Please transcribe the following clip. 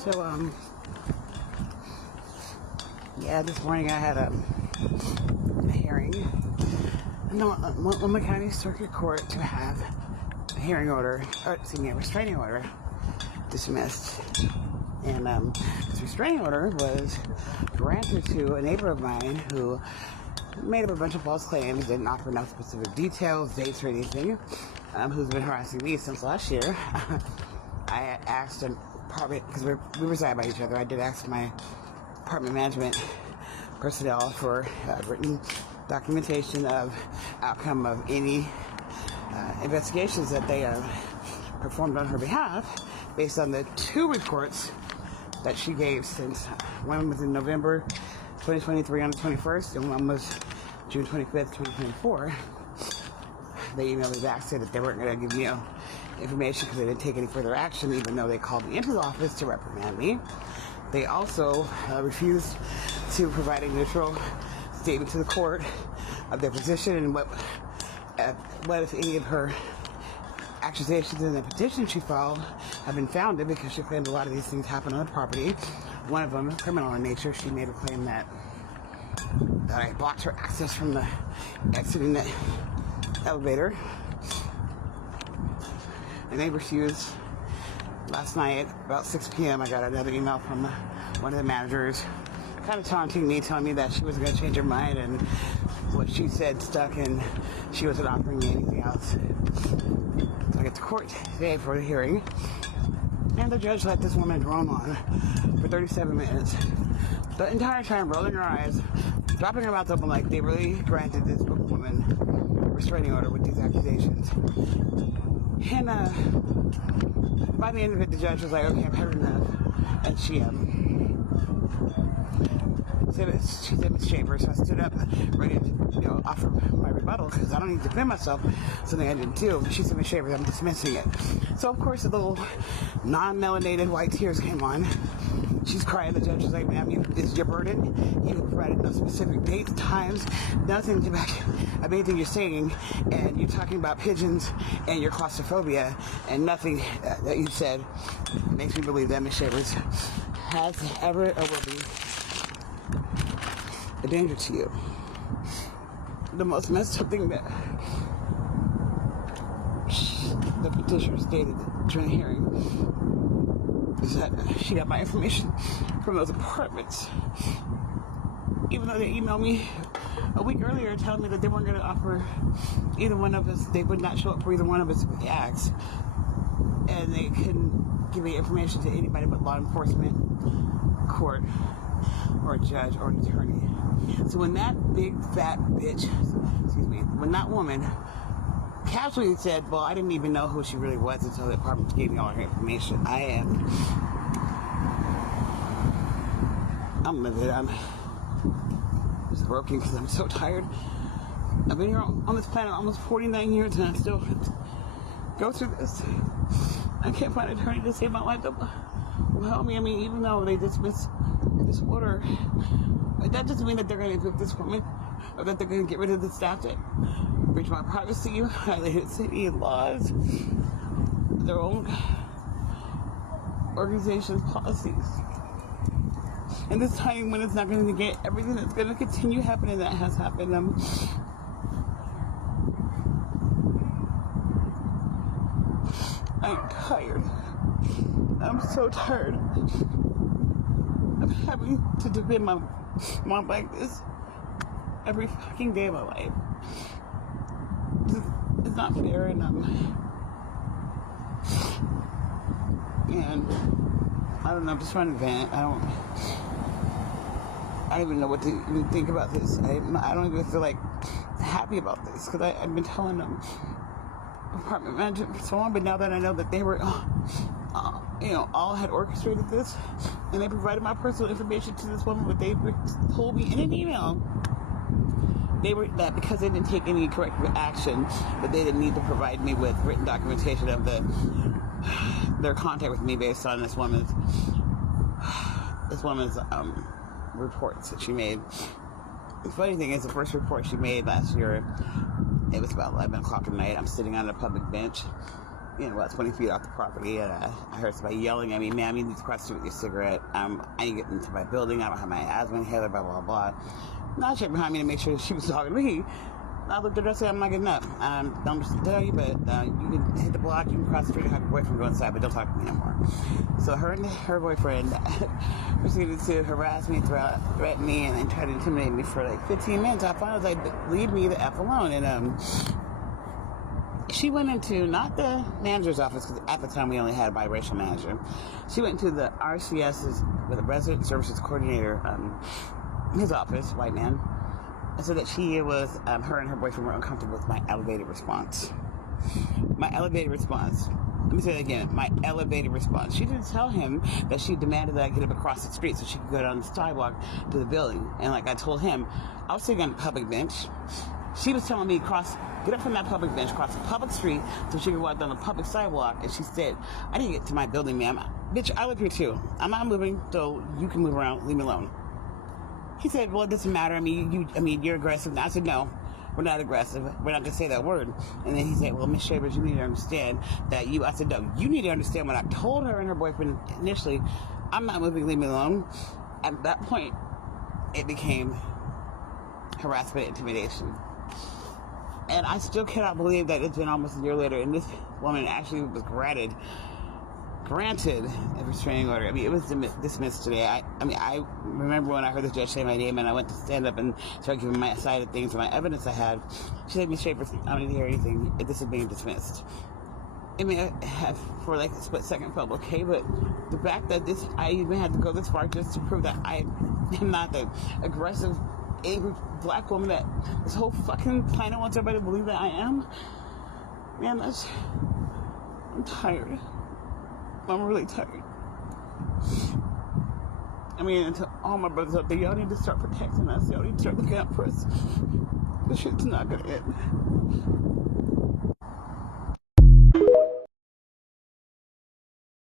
So, yeah, this morning I had a hearing in the Multnomah County Circuit Court to have a a restraining order dismissed. And this restraining order was granted to a neighbor of mine who made up a bunch of false claims, didn't offer enough specific details, dates, or anything, who's been harassing me since last year. I asked an apartment, because we reside by each other, I did ask my apartment management personnel for written documentation of outcome of any investigations that they performed on her behalf based on the two reports that she gave since one was in November 2023 on the 21st and one was June 25th, 2024. They emailed me back, said that they weren't going to give me information because they didn't take any further action, even though they called me into the office to reprimand me. They also refused to provide a neutral statement to the court of their position and what if any of her accusations in the petition she filed have been founded, because she claimed a lot of these things happened on the property. One of them, criminal in nature. She made a claim that I blocked her access from the exiting the elevator. And they refused. Last night, about 6 p.m., I got another email from one of the managers kind of taunting me, telling me that she wasn't going to change her mind and what she said stuck and she wasn't offering me anything else. So I get to court today for the hearing, and the judge let this woman drone on for 37 minutes. The entire time rolling her eyes, dropping her mouth open like they really granted this woman a restraining order with these accusations. And by the end of it, the judge was like, okay, I've heard enough. And she said Miss Chambers, so I stood up ready to offer my rebuttal because I don't need to defend myself, something I didn't do. She said, Miss Chambers, I'm dismissing it. So of course the little non-melanated white tears came on. She's crying. The judge was like, ma'am, this is your burden. You have provided no specific dates, times, nothing to back up anything you're saying, and you're talking about pigeons and your claustrophobia, and nothing that you said makes me believe that Ms. Chambers has ever or will be a danger to you. The most messed up thing that the petitioner stated during the hearing is that she got my information from those apartments, even though they emailed me a week earlier telling me that they weren't going to offer either one of us, they would not show up for either one of us if we asked, and they couldn't give me information to anybody but law enforcement, court, or a judge, or an attorney. So when that big fat bitch, when that woman casually said, well, I didn't even know who she really was until the apartment gave me all her information, I'm livid. I'm just broken because I'm so tired. I've been here on this planet almost 49 years and I still go through this. I can't find an attorney to save my life that will help me. I mean, even though they dismiss this order, that doesn't mean that they're going to evict this woman or that they're going to get rid of the staff that breach my privacy, violated city laws, their own organization's policies. And this time when it's not going to get everything that's going to continue happening that has happened, I'm tired. I'm so tired of having to defend my mom like this every fucking day of my life. It's not fair, and I don't know, I'm just trying to vent. I don't even know what to even think about this. I don't even feel like happy about this because I've been telling them apartment management for so long, but now that I know that they were all had orchestrated this and they provided my personal information to this woman, but they told me in an email that because they didn't take any corrective action, that they didn't need to provide me with written documentation of their contact with me based on this woman's reports that she made. The funny thing is, the first report she made last year, it was about 11 o'clock at night. I'm sitting on a public bench about 20 feet off the property, and I heard somebody yelling at me, "Ma'am, you need to cross the street with your cigarette. I need to get into my building. I don't have my asthma inhaler, blah, blah, blah." And I checked behind me to make sure she was talking to me. I looked at her and said, "I'm not getting up. Don't just tell you, but you can hit the block, you can cross the street and have your boyfriend go inside, but don't talk to me anymore." So her and her boyfriend proceeded to harass me, threaten me, and then try to intimidate me for like 15 minutes. I finally was like, "Leave me the F alone." And she went into, not the manager's office, because at the time we only had a biracial manager. She went into the RCS's, with the resident services coordinator, his office, white man, so that she was, her and her boyfriend were uncomfortable with my elevated response. My elevated response. Let me say that again. My elevated response. She didn't tell him that she demanded that I get up across the street so she could go down the sidewalk to the building. And like I told him, I was sitting on a public bench. She was telling me get up from that public bench, cross the public street so she could walk down the public sidewalk. And she said, "I didn't get to my building, ma'am. Bitch, I live here too. I'm not moving, so you can move around. Leave me alone." He said, "Well, it doesn't matter. You're aggressive." And I said, "No, we're not aggressive. We're not going to say that word." And then he said, "Well, Miss Shavers, you need to understand that I said, "No, you need to understand what I told her and her boyfriend initially. I'm not moving, leave me alone." At that point, it became harassment, intimidation. And I still cannot believe that it's been almost a year later and this woman actually was granted a restraining order. I mean, it was dismissed today. I remember when I heard the judge say my name and I went to stand up and start giving my side of things and my evidence I had. She said, "Ms. Shavers, I don't need to hear anything. This is being dismissed." I mean, I have for like a split second felt okay, but the fact that I even had to go this far just to prove that I am not the aggressive, angry black woman that this whole fucking planet wants everybody to believe that I am. Man, I'm tired. I'm really tired. I mean, and to all my brothers out there, y'all need to start protecting us. Y'all need to start looking out for us. This shit's not gonna end.